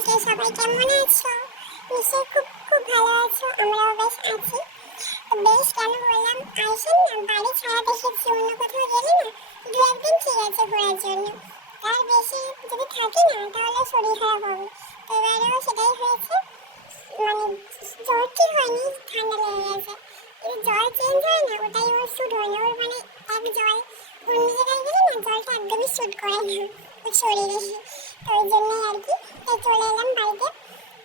সবাইকে সবাই কেমন আছো? নিশ্চয়ই খুব খুব ভালো আছো, আমরাও বেশ আছি। বেশ, কেন বললাম? আইসেন না, বাড়ি ছাড়া দেখেছি অন্য কোথাও গেলে না, দু একদিন ঠিক আছে ঘোরার জন্য। তার বেশি যদি থাকি না, তাহলে শরীর খারাপ হবে। তো এবারেও সেটাই হয়েছে। মানে জ্বর ঠিক হয়নি, ঠান্ডা লেগে গেছে। কিন্তু জল চেঞ্জ হয় না, ওটাই ওর শুট হয় না। ওর মানে এক জল অন্য জায়গায় গেলে না জলটা একদমই শুট করে না, ওর শরীরে। তো ওই জন্যই আর কি। এই চলে এলাম বাড়িতে।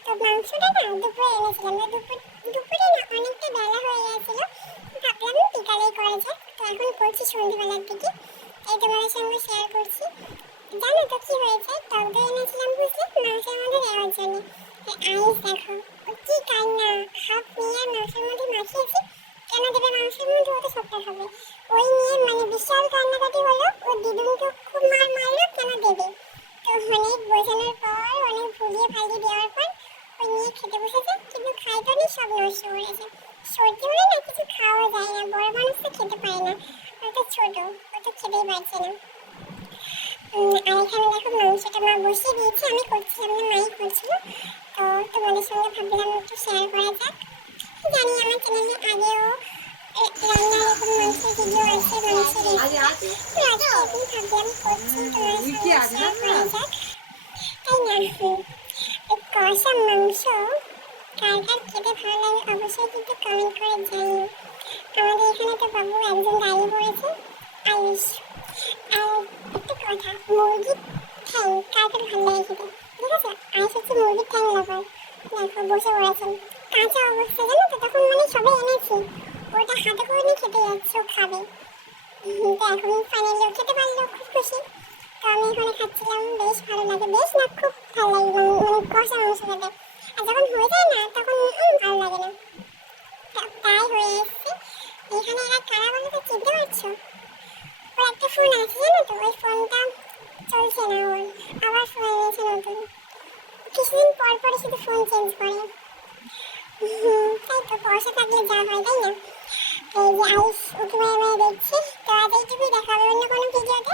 তো মাংসটা না দুপুরে এনেছিলাম। তো দুপুর, দুপুরে না অনেকটা বেলা হয়ে গেছিল। ভাবলাম বিকালেই করা যাক তো এখন করছি সন্ধ্যেবেলার দিকে। এই তোমাদের সঙ্গে শেয়ার করছি। জানো তো কি হয়েছে? টক দই এনেছিলাম বুঝলে? মাংসের মধ্যে দেওয়ার জন্য। আইস দেখো, কি কান্না। হাফ নিয়ে মাংসের মধ্যে মাখিয়েছি। কেন দেবে মাংসের মধ্যে? ও তো সবটা খাবে। ওই নিয়ে মানে বিশাল কান্নাকাটি হলো। ও দিদুনকে খুব মার মারলো, কেন দেবে? অনেক বোঝানোর পর অনেক ভুলিয়ে ভালিয়ে দেওয়ার পর ওই নিয়ে খেতে বসেছে কিন্তু খাইতো নি সব নষ্ট করেছে সর্দি হলে না কিছু খাওয়া যায় না বড় মানুষ তো খেতে পারে না। ও তো ছোট ও তো খেতেই পারছে না। আর এখানে দেখো মাংসটা মা বসিয়ে দিয়েছে আমি করছিলাম না মাই করছিল। তো তোমাদের সঙ্গে ভাবলাম একটু শেয়ার করা যাক। জানি আমার চ্যানেলে আগেও এ, রান্নার এরকম মাংসের ভিডিও আছে মাংসের আজকে এটাই ভাবলাম তুই কি না হুম, এই কষা মাংস? কার কার খেতে ভালো লাগে? অবশ্যই কিন্তু কমেন্ট করে জানিও। আমাদের এখানে তো বাবু একজন দাঁড়িয়ে পড়েছে আয়ুষ। আর একটা কথা মুরগির ঠ্যাং কার কার লাগে খেতে? ঠিক আছে? আয়ুষ মানে সবাই এনেছি। ওটা হাতে করে নিয়ে খেতে যাচ্ছে খাবে। এখন ফাইনালি খেতে পারল খুব খুশি। আমি খাচ্ছিলাম, বেশ ভালো লাগে। বেশ না, খুব ভালো লাগে মানে কষা মাংস খেতে আর যখন হয়ে যায় না, তখন ভালো লাগে না। তাই হয়ে এসছে। এখানে এরা কারা বলে তো, চিনতে পারছ? ওর একটা ফোন আছে, জানো তো? ওই ফোনটা চলছে না ওর। আবার ফোন এনেছে নতুন। কিছুদিন পর পর শুধু ফোন চেঞ্জ করে। না? তো আজ এইটুকুই দেখা হবে অন্য কোনো ভিডিওতে